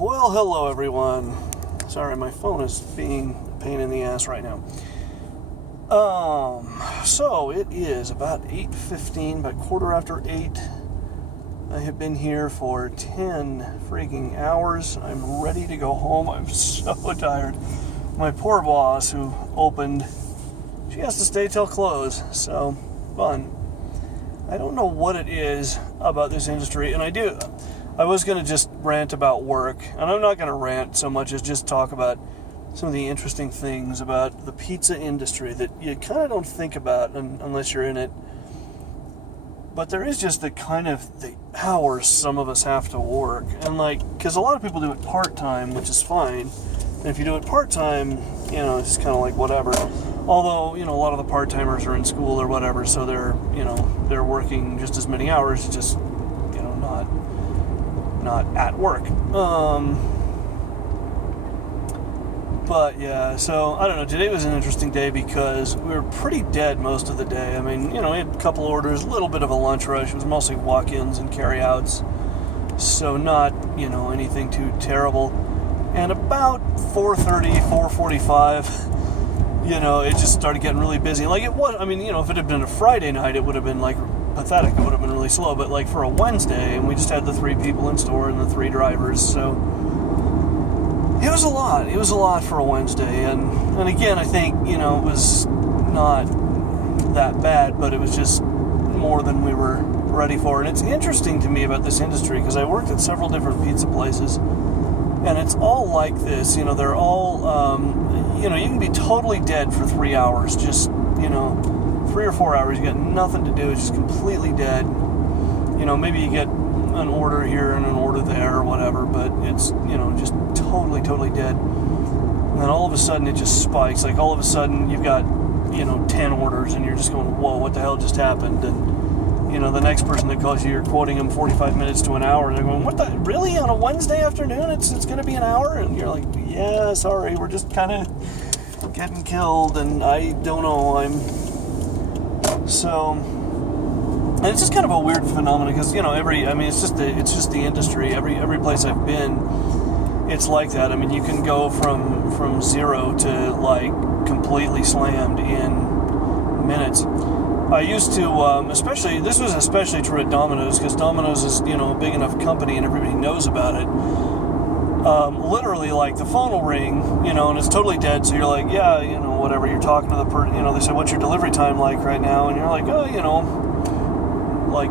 Well, hello everyone. Sorry, my phone is being a pain in the ass right now. So it is about 8:15, about quarter after 8. I have been here for 10 freaking hours. I'm ready to go home. I'm so tired. My poor boss who opened, she has to stay till close, so fun. I don't know what it is about this industry, and I was going to just rant about work, and I'm not going to rant so much as just talk about some of the interesting things about the pizza industry that you kind of don't think about unless you're in it. But there is just the hours some of us have to work, and because a lot of people do it part-time, which is fine, and if you do it part-time, it's just kind of like whatever. Although, a lot of the part-timers are in school or whatever, so they're working just as many hours, just, not at work. But yeah, so I don't know. Today was an interesting day because we were pretty dead most of the day. I mean, we had a couple orders, a little bit of a lunch rush. It was mostly walk-ins and carry-outs, so not, anything too terrible. And about 4:30, 4:45, it just started getting really busy. If it had been a Friday night, it would have been pathetic. It would have been really slow. But for a Wednesday, and we just had the 3 people in store and the 3 drivers, so it was a lot. It was a lot for a Wednesday. And again, I think, it was not that bad, but it was just more than we were ready for. And it's interesting to me about this industry because I worked at several different pizza places, and it's all like this. They're all, you can be totally dead for 3 hours, just, 3 or 4 hours, you got nothing to do, it's just completely dead. Maybe you get an order here and an order there or whatever, but it's, just totally dead. And then all of a sudden it just spikes. All of a sudden you've got, 10 orders and you're just going, whoa, what the hell just happened? And, the next person that calls you, you're quoting them 45 minutes to an hour, and they're going, what the, really? On a Wednesday afternoon, it's going to be an hour? And you're like, yeah, sorry, we're just kind of getting killed, and I don't know, and it's just kind of a weird phenomenon because it's just the industry. Every place I've been, it's like that. I mean, you can go from zero to completely slammed in minutes. I used to, this was especially true at Domino's because Domino's is a big enough company and everybody knows about it. Literally, the phone will ring, and it's totally dead. So you're like, yeah, whatever. You're talking to the person, they say, what's your delivery time like right now? And you're like, oh,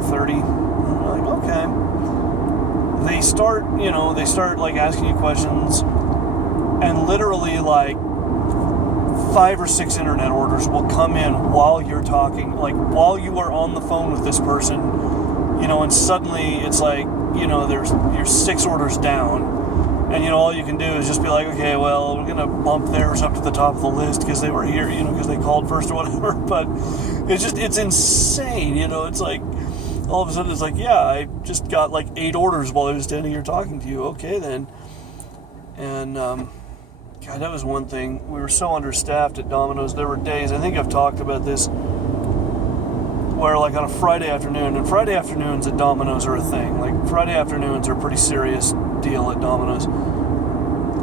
30. And you're like, okay. They start asking you questions, and literally 5 or 6 internet orders will come in while you're talking, while you are on the phone with this person, and suddenly it's you're 6 orders down. And, all you can do is just be like, okay, well, we're going to bump theirs up to the top of the list because they were here, because they called first or whatever. But it's insane, it's all of a sudden it's yeah, I just got 8 orders while I was standing here talking to you. Okay, then. And, God, that was one thing. We were so understaffed at Domino's. There were days, I think I've talked about this, where on a Friday afternoon, and Friday afternoons at Domino's are a thing. Friday afternoons are a pretty serious deal at Domino's.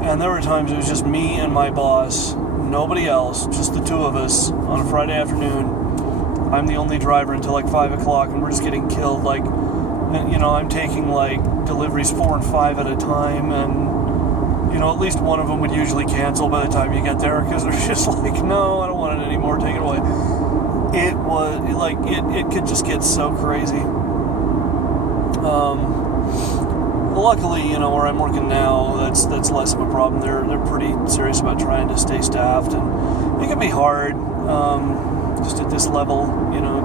And there were times it was just me and my boss, nobody else, just the 2 of us on a Friday afternoon. I'm the only driver until 5 o'clock, and we're just getting killed. I'm taking deliveries 4 and 5 at a time, and at least one of them would usually cancel by the time you get there because they're just no, I don't want it anymore, take it away. It was it could just get so crazy. Luckily, where I'm working now, that's less of a problem. They're pretty serious about trying to stay staffed, and it can be hard just at this level,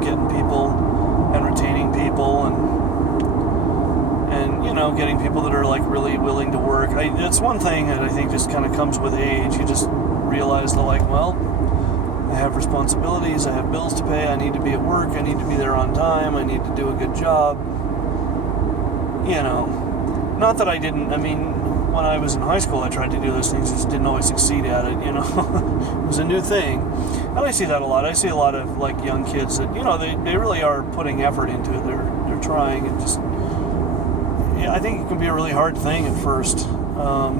getting people and retaining people and getting people that are really willing to work. That's one thing that I think just kind of comes with age. You just realize that I have responsibilities, I have bills to pay, I need to be at work, I need to be there on time, I need to do a good job. Not that I didn't, when I was in high school I tried to do those things, just didn't always succeed at it, It was a new thing. And I see that a lot. I see a lot of young kids that, they really are putting effort into it. They're trying, and just, I think it can be a really hard thing at first.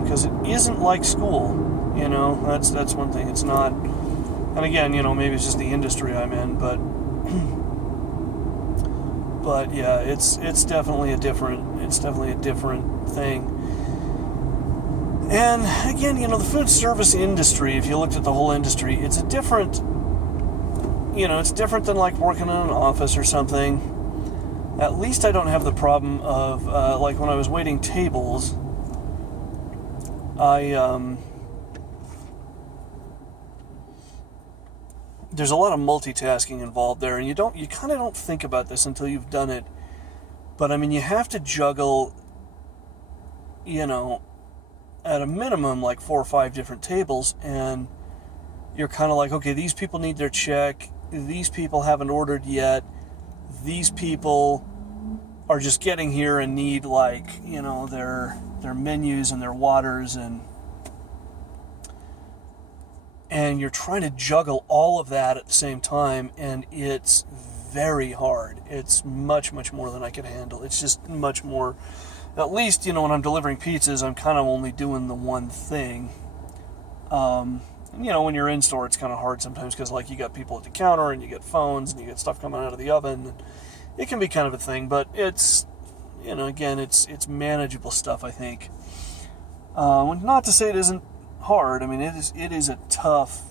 because it isn't like school. You know, that's one thing. It's not. And again, you know, maybe it's just the industry I'm in, but yeah, it's definitely a different thing. And again, you know, the food service industry, if you looked at the whole industry, it's different than like working in an office or something. At least I don't have the problem of, like when I was waiting tables, there's a lot of multitasking involved there, and you kind of don't think about this until you've done it. But I mean, you have to juggle, you know, at a minimum like 4 or 5 different tables, and you're kind of like, okay, these people need their check, these people haven't ordered yet, these people are just getting here and need, like, you know, their menus and their waters, and you're trying to juggle all of that at the same time, and it's very hard. It's much, much more than I can handle. It's just much more. At least, you know, when I'm delivering pizzas, I'm kind of only doing the one thing. You know, when you're in store, it's kind of hard sometimes because, like, you got people at the counter and you get phones and you get stuff coming out of the oven. And it can be kind of a thing, but it's, you know, again, it's manageable stuff, I think. Not to say it isn't hard. I mean, it is a tough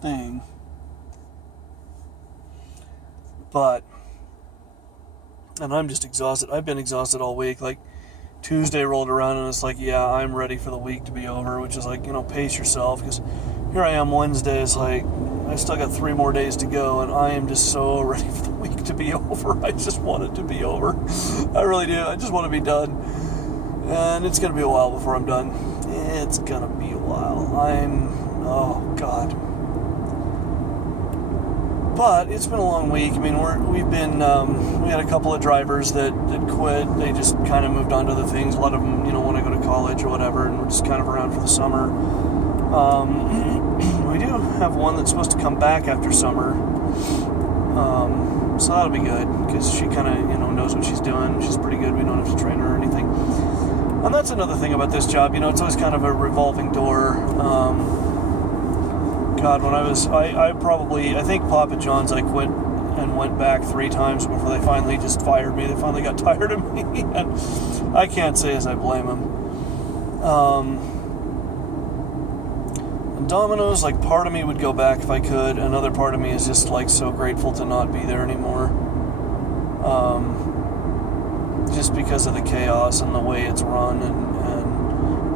thing. And I'm just exhausted. I've been exhausted all week. Like, Tuesday rolled around and it's like, yeah, I'm ready for the week to be over, which is like, you know, pace yourself, because here I am Wednesday. It's like, I still got 3 more days to go, and I am just so ready for the week to be over. I just want it to be over. I really do. I just want to be done. And it's going to be a while before I'm done. It's going to be a while. Oh, God. But it's been a long week. I mean, we had a couple of drivers that quit. They just kind of moved on to other things. A lot of them, you know, want to go to college or whatever, and we're just kind of around for the summer. We do have one that's supposed to come back after summer. So that'll be good, because she kind of, you know, knows what she's doing. She's pretty good. We don't have to train her or anything. And that's another thing about this job. You know, it's always kind of a revolving door. God, when I think Papa John's, I quit and went back 3 times before they finally just fired me. They finally got tired of me, and I can't say as I blame them. Domino's, like, part of me would go back if I could. Another part of me is just, like, so grateful to not be there anymore. Just because of the chaos and the way it's run and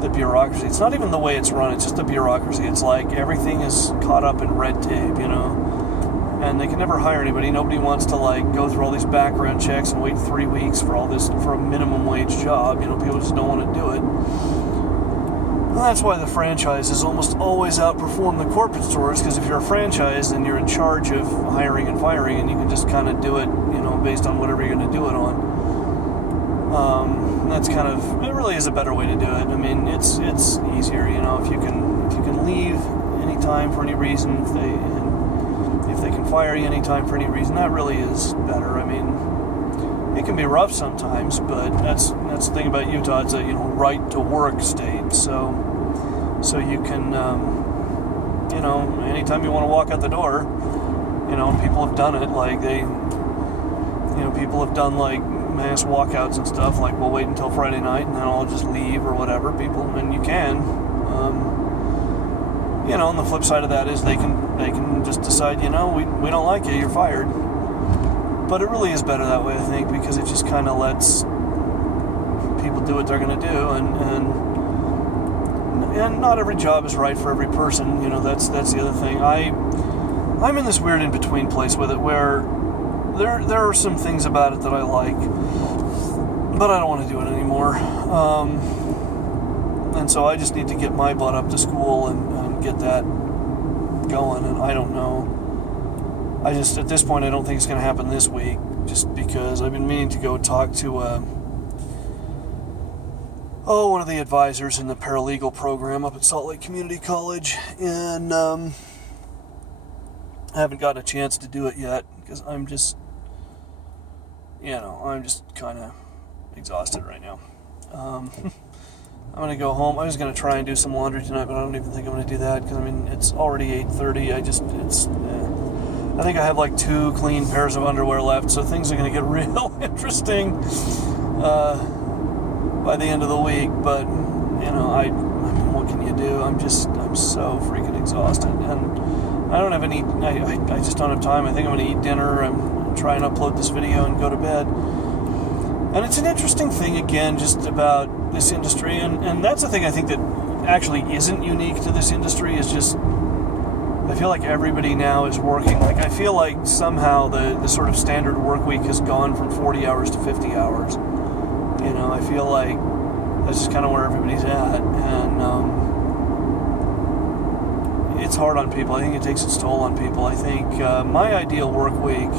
the bureaucracy. It's not even the way it's run, it's just the bureaucracy. It's like everything is caught up in red tape, you know, and they can never hire anybody. Nobody wants to, like, go through all these background checks and wait 3 weeks for all this, for a minimum wage job. You know, people just don't want to do it. And that's why the franchises almost always outperform the corporate stores, because if you're a franchise, then you're in charge of hiring and firing, and you can just kind of do it, you know, based on whatever you're going to do it on. That's kind of, it really is a better way to do it. I mean, it's easier, you know, if you can leave anytime for any reason, if they can fire you anytime for any reason, that really is better. I mean, it can be rough sometimes, but that's the thing about Utah. It's a, you know, right to work state, so you can, you know, anytime you want to walk out the door, you know, people have done it. Like, people have done, like, mass walkouts and stuff, like, we'll wait until Friday night and then I'll just leave or whatever. And you can, you know, and the flip side of that is they can just decide, you know, we don't like you, you're fired. But it really is better that way, I think, because it just kind of lets people do what they're going to do, and not every job is right for every person. You know, that's the other thing. I'm in this weird in-between place with it, where there are some things about it that I like, but I don't want to do it anymore. And so I just need to get my butt up to school and get that going, and I don't know. At this point, I don't think it's going to happen this week, just because I've been meaning to go talk to one of the advisors in the paralegal program up at Salt Lake Community College, and I haven't gotten a chance to do it yet, because I'm just kind of exhausted right now. I'm going to go home. I was going to try and do some laundry tonight, but I don't even think I'm going to do that because, I mean, it's already 8:30. I think I have like 2 clean pairs of underwear left, so things are going to get real interesting by the end of the week. But, you know, I mean, what can you do? I'm so freaking exhausted. And I don't have any, I just don't have time. I think I'm going to eat dinner and try and upload this video and go to bed. And it's an interesting thing, again, just about this industry. And that's the thing I think that actually isn't unique to this industry, is just, I feel like everybody now is working. Like, I feel like somehow the sort of standard work week has gone from 40 hours to 50 hours. You know, I feel like that's just kind of where everybody's at. And it's hard on people. I think it takes its toll on people. I think my ideal work week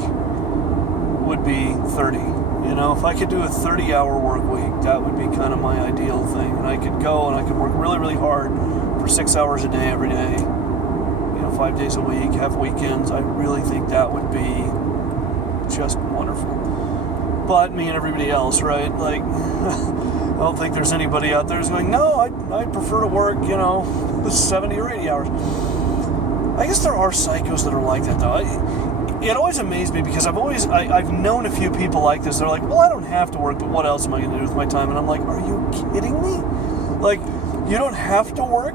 would be 30. You know, if I could do a 30-hour work week, that would be kind of my ideal thing. And I could go and I could work really, really hard for 6 hours a day every day. You know, 5 days a week, have weekends. I really think that would be just wonderful. But me and everybody else, right? Like, I don't think there's anybody out there who's going, no, I'd prefer to work, you know, 70 or 80 hours. I guess there are psychos that are like that, though. It always amazed me because I've known a few people like this. They're like, well, I don't have to work, but what else am I going to do with my time? And I'm like, are you kidding me? Like, you don't have to work,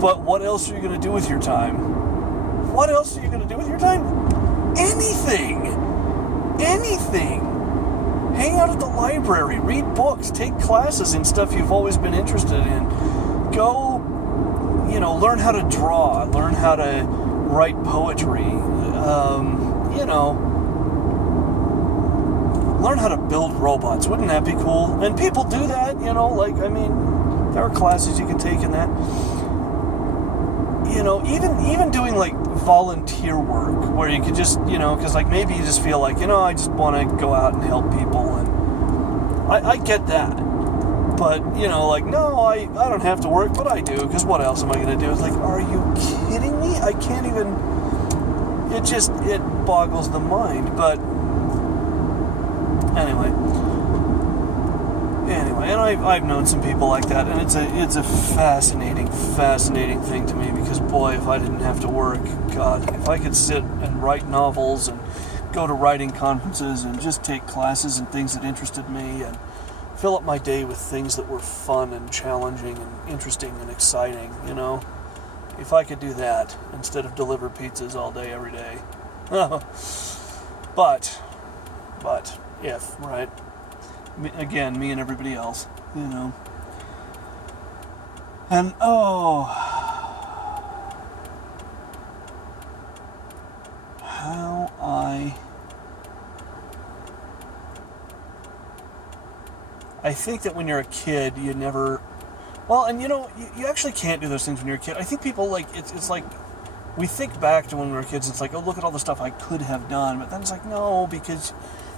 but what else are you going to do with your time? What else are you going to do with your time? Anything. Hang out at the library, read books, take classes in stuff you've always been interested in. Go, you know, learn how to draw, learn how to write poetry, you know, learn how to build robots. Wouldn't that be cool? And people do that, you know, like, I mean, there are classes you can take in that. You know, even doing like volunteer work where you could just, you know, because like maybe you just feel like, you know, I just want to go out and help people, and I get that. But, you know, like, no, I don't have to work, but I do, because what else am I going to do? It's like, are you kidding me? I can't even, it boggles the mind. But anyway, and I've known some people like that, and it's a fascinating thing to me, because boy, if I didn't have to work, God, if I could sit and write novels and go to writing conferences and just take classes and things that interested me and fill up my day with things that were fun and challenging and interesting and exciting, you know, if I could do that instead of deliver pizzas all day, every day. but if, right? Again, me and everybody else, you know. And, I think that when you're a kid, you never, well, and you know, you actually can't do those things when you're a kid. I think people, like, it's like, we think back to when we were kids, it's like, oh, look at all the stuff I could have done, but then it's like, no, because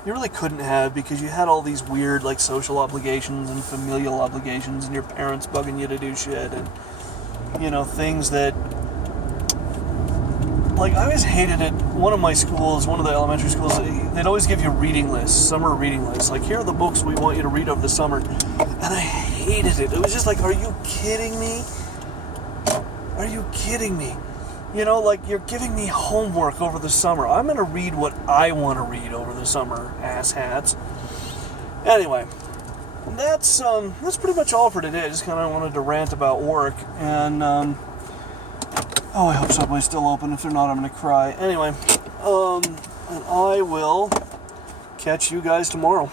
you really couldn't have, because you had all these weird, like, social obligations and familial obligations, and your parents bugging you to do shit, and, you know, things that, like, I always hated it. One of my schools, one of the elementary schools, they'd always give you reading lists, summer reading lists. Like, here are the books we want you to read over the summer. And I hated it. It was just like, are you kidding me? Are you kidding me? You know, like, you're giving me homework over the summer. I'm going to read what I want to read over the summer, asshats. Anyway, that's pretty much all for today. I just kind of wanted to rant about work. And, oh, I hope Subway's still open. If they're not, I'm going to cry. Anyway, and I will catch you guys tomorrow.